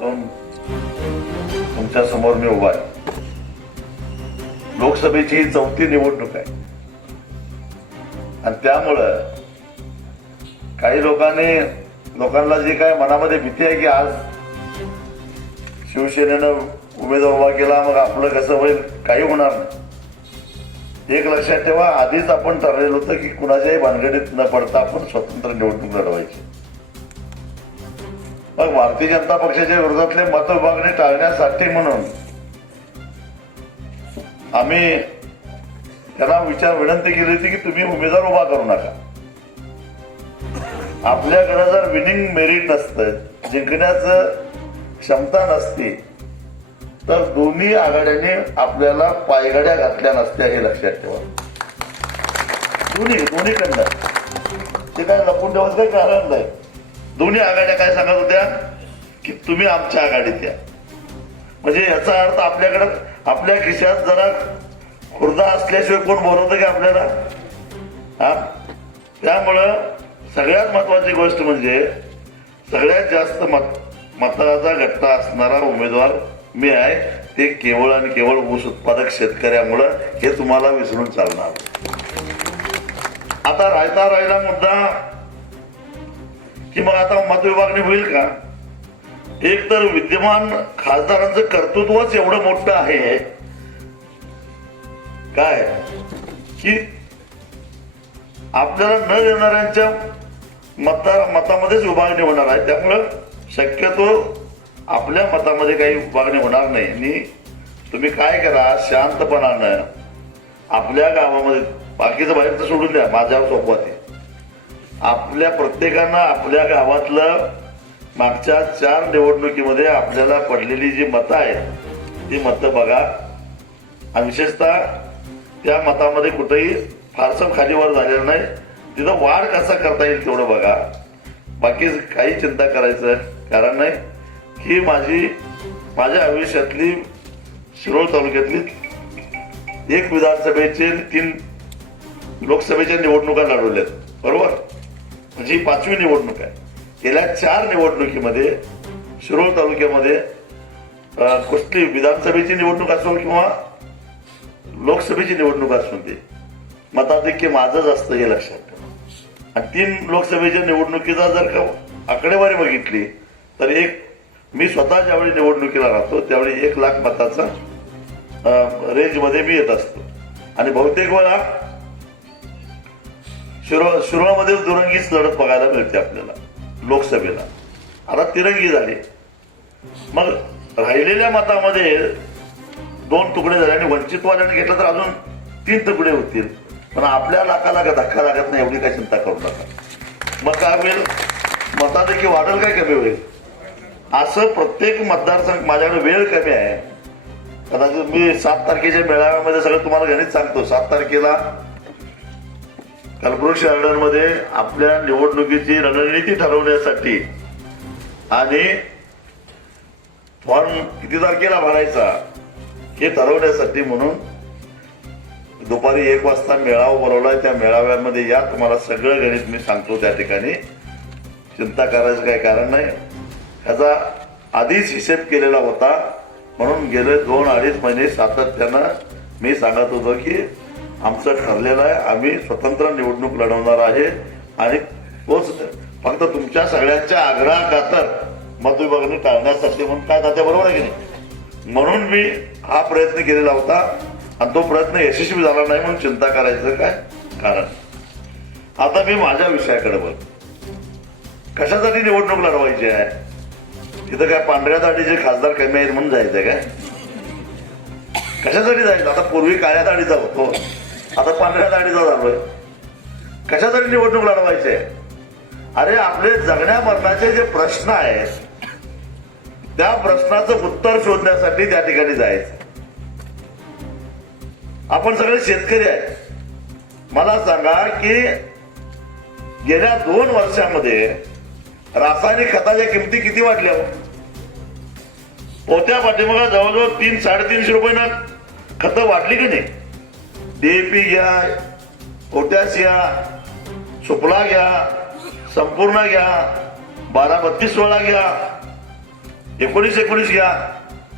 माध्यमातून तुमच्या समोर मी उभा आहे. लोकसभेची ही 4थी निवडणूक आहे आणि त्यामुळं काही लोकांना जी काय मनामध्ये भीती आहे की आज शिवसेनेनं उमेदवार उभा केला मग आपलं कसं होईल, काही होणार नाही. एक लक्षात ठेवा, आधीच आपण ठरलेलं होतं की कुणाच्याही भानगडीत न पडता आपण स्वतंत्र निवडणूक लढवायची. मग भारतीय जनता पक्षाच्या विरोधातले मत विभागणी टाळण्यासाठी म्हणून आम्ही त्यांना विनंती केली होती की तुम्ही उमेदवार उभा करू नका. आपल्याकडे जर विनिंग मेरिट नसतं, जिंकण्याचं क्षमता नसती तर दोन्ही आघाड्यांनी आपल्याला पायघड्या घातल्या नसत्या, हे लक्षात ठेवा. दोन्हीकडनं ते काय लपून ठेवायचं काही कारण नाही. दोन्ही आघाड्या काय सांगत होत्या की तुम्ही आमच्या आघाडीत या. म्हणजे याचा अर्थ आपल्या खिशात जरा खुर्दा असल्याशिवाय कोण बोलवतं की आपल्याला. त्यामुळं सगळ्यात महत्वाची गोष्ट म्हणजे सगळ्यात जास्त मताचा गट्टा असणारा उमेदवार मी आहे, ते केवळ आणि केवळ ऊस उत्पादक शेतकऱ्यामुळं, हे तुम्हाला विसरून चालणार. आता राहिला मुद्दा की मग आता मतविभागणी होईल का. एक तर विद्यमान खासदारांचं कर्तृत्वच एवढं मोठं आहे काय की आपल्याला न देणाऱ्यांच्या मतामध्येच विभागणी होणार आहे. त्यामुळं शक्यतो आपल्या मतामध्ये काही विभागणी होणार नाही. आणि तुम्ही काय करा, शांतपणानं आपल्या गावामध्ये, बाकीचं बाहेरचं सोडून द्या, माझ्यावर सोपवा ते. आपल्या प्रत्येकानं आपल्या गावातलं मागच्या 4 निवडणुकीमध्ये आपल्याला पडलेली जी मतं आहेत ती मतं बघा आणि विशेषतः त्या मतामध्ये कुठेही फारसं खालीवर झालेलं नाही, तिथं वाढ कसा करता येईल तेवढं बघा. बाकी काही चिंता करायचं कारण नाही. ही माझ्या आयुष्यातली शिरोळ तालुक्यातली 1 विधानसभेचे 3 लोकसभेच्या निवडणुका लढवल्यात, बरोबर. म्हणजे ही 5वी निवडणूक आहे. गेल्या 4 निवडणुकीमध्ये शिरोळ तालुक्यामध्ये कुठली विधानसभेची निवडणूक असो किंवा लोकसभेची निवडणूक असो ते मताधिक्य माझंच असतं, हे लक्षात ठेवा. आणि 3 लोकसभेच्या निवडणुकीचा जर का आकडेवारी बघितली तर मी स्वतः ज्यावेळी निवडणुकीला राहतो त्यावेळी 1 लाख मताचा रेंजमध्ये मी येत असतो. आणि बहुतेक वेळा शिरोळमध्ये दुरंगीच लढत बघायला मिळते आपल्याला लोकसभेला. आता तिरंगी झाली, मग राहिलेल्या मतामध्ये 2 तुकडे झाले आणि वंचितवाल्याने घेतलं तर अजून 3 तुकडे होतील. पण आपल्या लाखाला धक्का लागत नाही, एवढी काय चिंता करू नका. मग काय होईल, मताधिक्य वाढेल काय कमी होईल. असं प्रत्येक मतदारसंघ, माझ्याकडे वेळ कमी आहे, कदाचित मी 7 तारखेच्या मेळाव्यामध्ये सगळं तुम्हाला गणित सांगतो. 7 तारखेला कल्पवृक्ष गार्डनमध्ये आपल्या निवडणुकीची रणनीती ठरवण्यासाठी आणि फॉर्म किती तारखेला भरायचा हे ठरवण्यासाठी म्हणून दुपारी 1 वाजता मेळावा बोलवलाय. त्या मेळाव्यामध्ये या, तुम्हाला सगळं गणित मी सांगतो त्या ठिकाणी. चिंता करायचं काही कारण नाही. ह्याचा आधीच हिशेब केलेला होता, म्हणून गेले 2-2.5 महिने सातत्यानं मी सांगत होतो की आमचं ठरलेलं आहे, आम्ही स्वतंत्र निवडणूक लढवणार आहे. आणि तोच फक्त तुमच्या सगळ्यांच्या आग्रहाखातर मतविभागणी टाळण्यासाठी म्हणून काय जाते, बरोबर आहे की नाही. म्हणून मी हा प्रयत्न केलेला होता आणि तो प्रयत्न यशस्वी झाला नाही, म्हणून चिंता करायचं काय कारण. आता मी माझ्या विषयाकडे बघ, कशासाठी निवडणूक लढवायची आहे. तिथं काय पांढऱ्या दाढीचे खासदार कमी आहेत म्हणून जायचंय काय, कशासाठी जायचं. आता पूर्वी काळ्या दाढीचा होतो, आता पांढऱ्या दाढीचा झालोय. कशासाठी निवडणूक लढवायचे. अरे आपले जगण्या मरणाचे जे प्रश्न आहेत त्या प्रश्नाचं उत्तर शोधण्यासाठी त्या ठिकाणी जायचं. आपण सगळे शेतकरी आहे. मला सांगा की गेल्या 2 वर्षामध्ये रासायनिक खताच्या किमती किती वाढल्या. पोत्या पाठीमागे जवळजवळ 300-350 रुपयानं खतं वाढली की नाही. DAP घ्या, पोटॅश घ्या, सुफला घ्या, संपूर्ण घ्या, 12-32-16 घ्या, 19-19 घ्या.